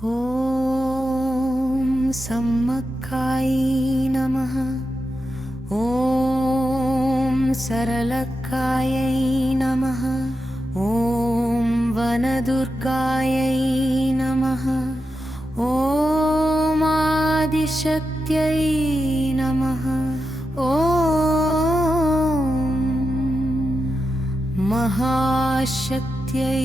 ॐ सम्मक्काय नमः। ॐ सरलक्काय नमः। ॐ वनदुर्गायै नमः। ॐ मादिशक्त्यै नमः। ॐ महाशक्त्यै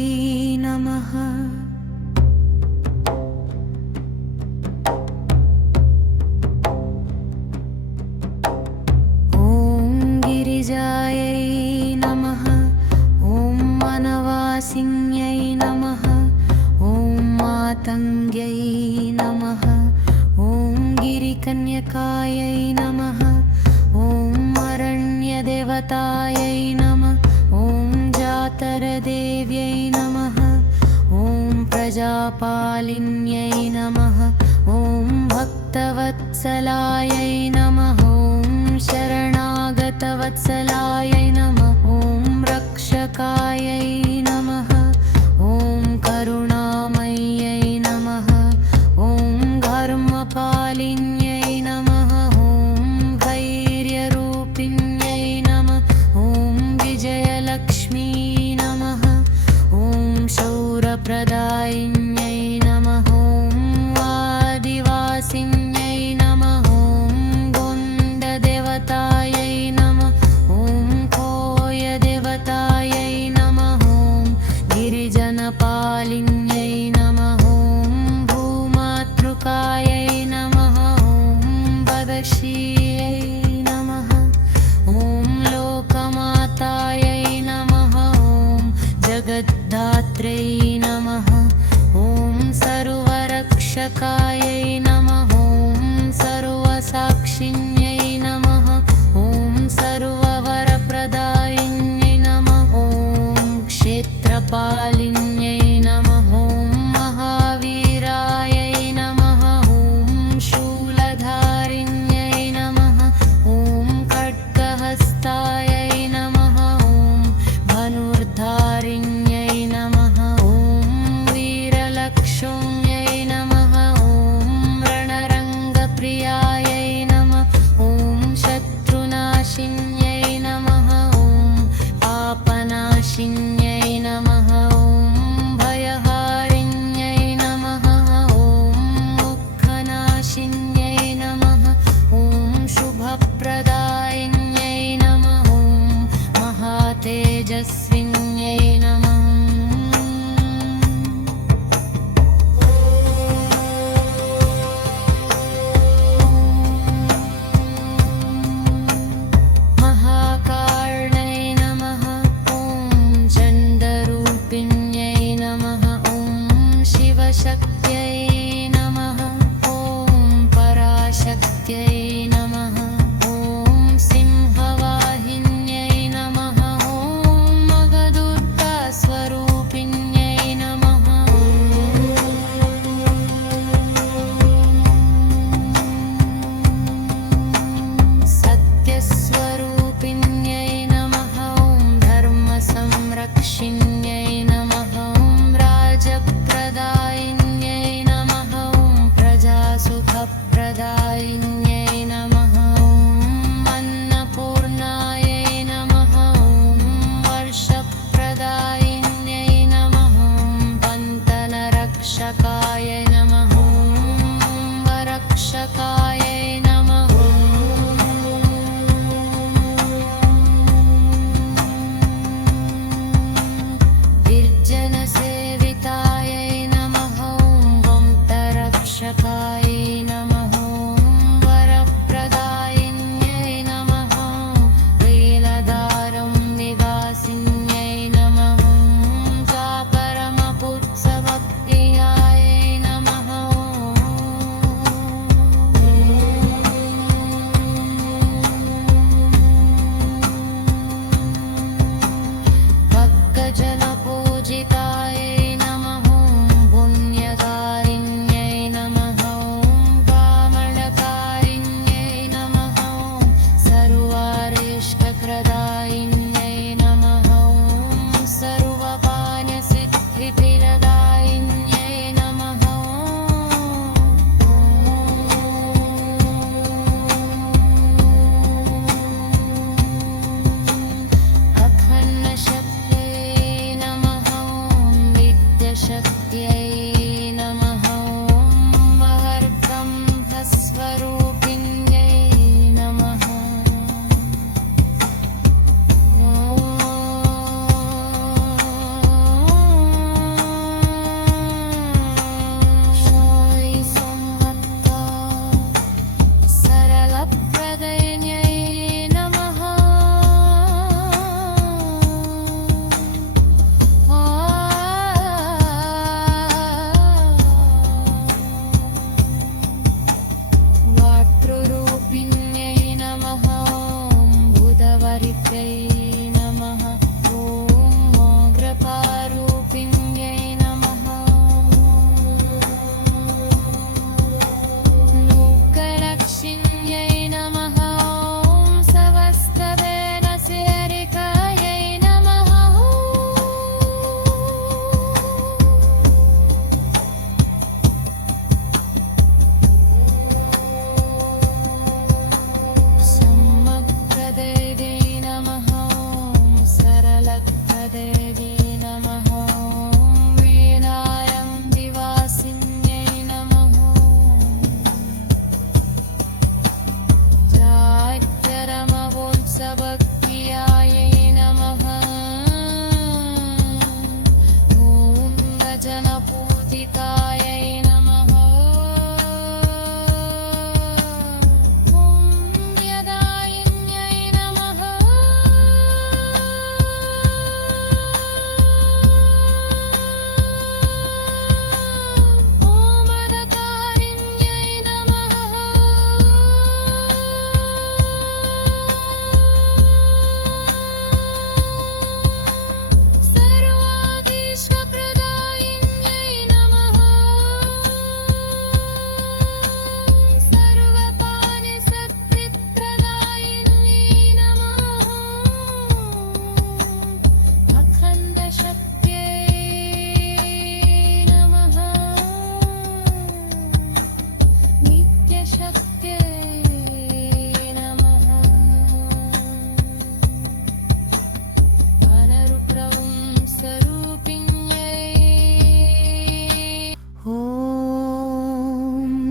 प्रजापालिन्यै नमः। ॐ भक्तवत्सलायै नमः। ॐ शरणागतवत्सलायै नमः। ॐ रक्षकायै नमः। प्रदायिन्यै नमः आदिवासिन्यै नमो गोण्डदेवतायै नमः कोयदेवतायै नमः गिरिजनपालिन्यै नमः भूमातृकाय नमः वदषीयै नमः ॐ लोकमातायै नमः जगद्ध 高い assim. sırada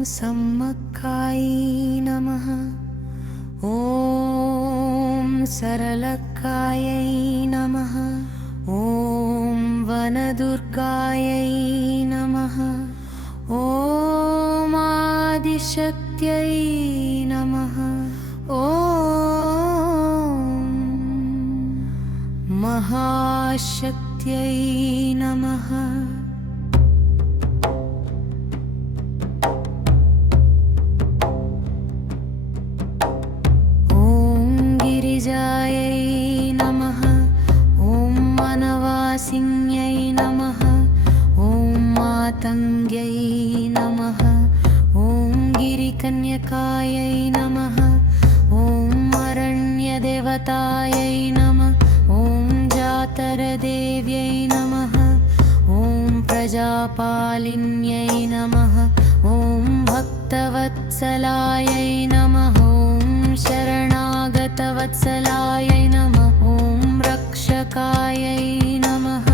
सम्मक्काय नमः। ॐ सरलक्कायै नमः। ॐ वनदुर्गायै नमः। ॐ आदिशक्त्यै नमः। ॐ महाशक्त्यै नमः। पालिन्यै नमः। ॐ भक्तवत्सलायै नमः। ॐ शरणागतवत्सलायै नमः। ॐ रक्षकायै नमः।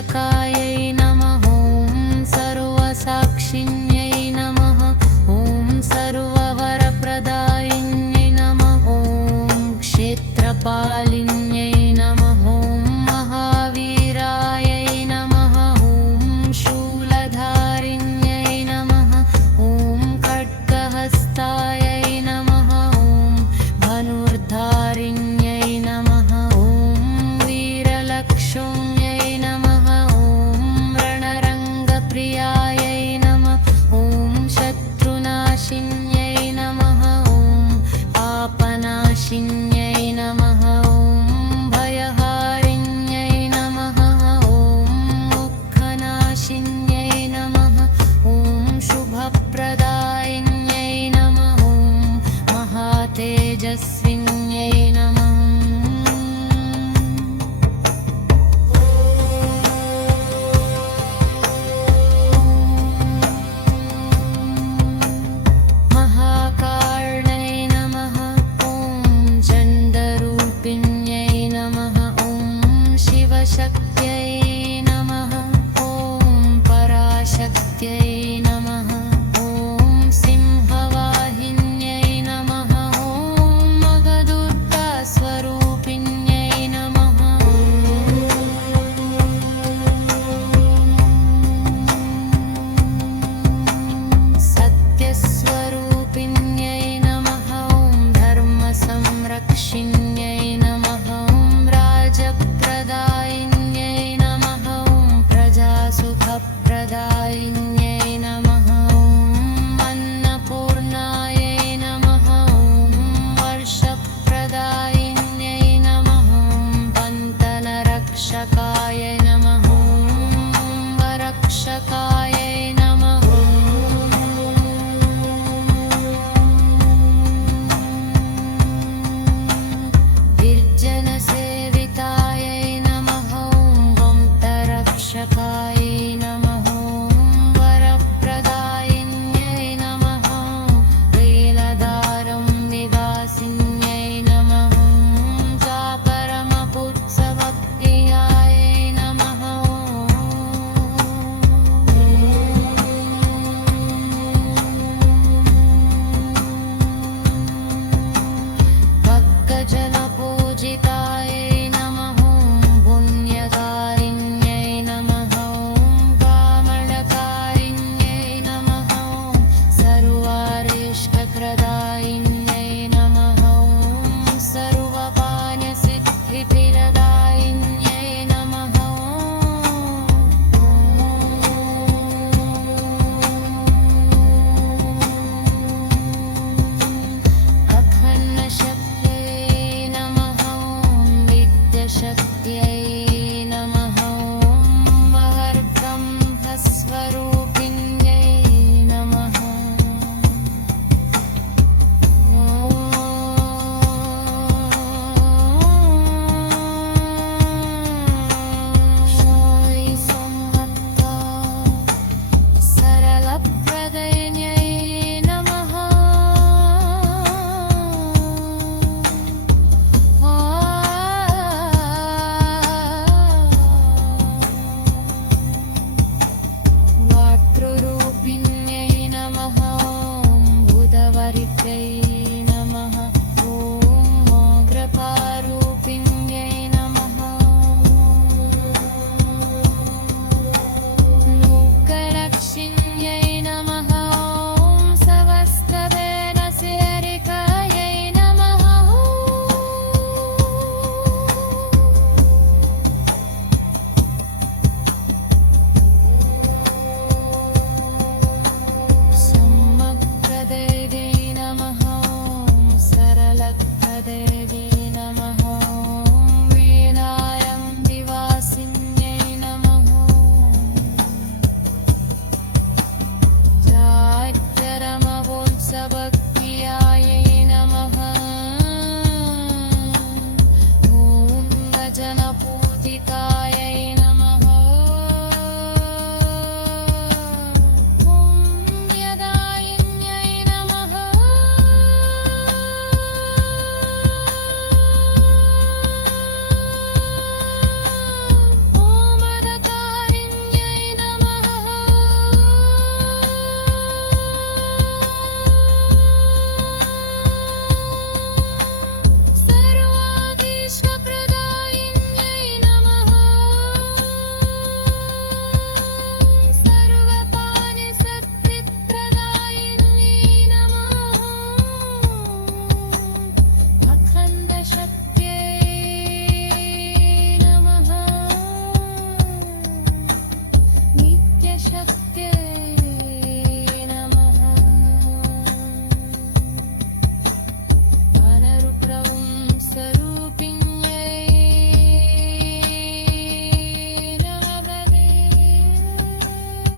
त्र्यम्बकायै नमः। ॐ सर्वसाक्षिण्यै नमः। ॐ सर्ववरप्रदायिन्यै नमः। ॐ क्षेत्रपाय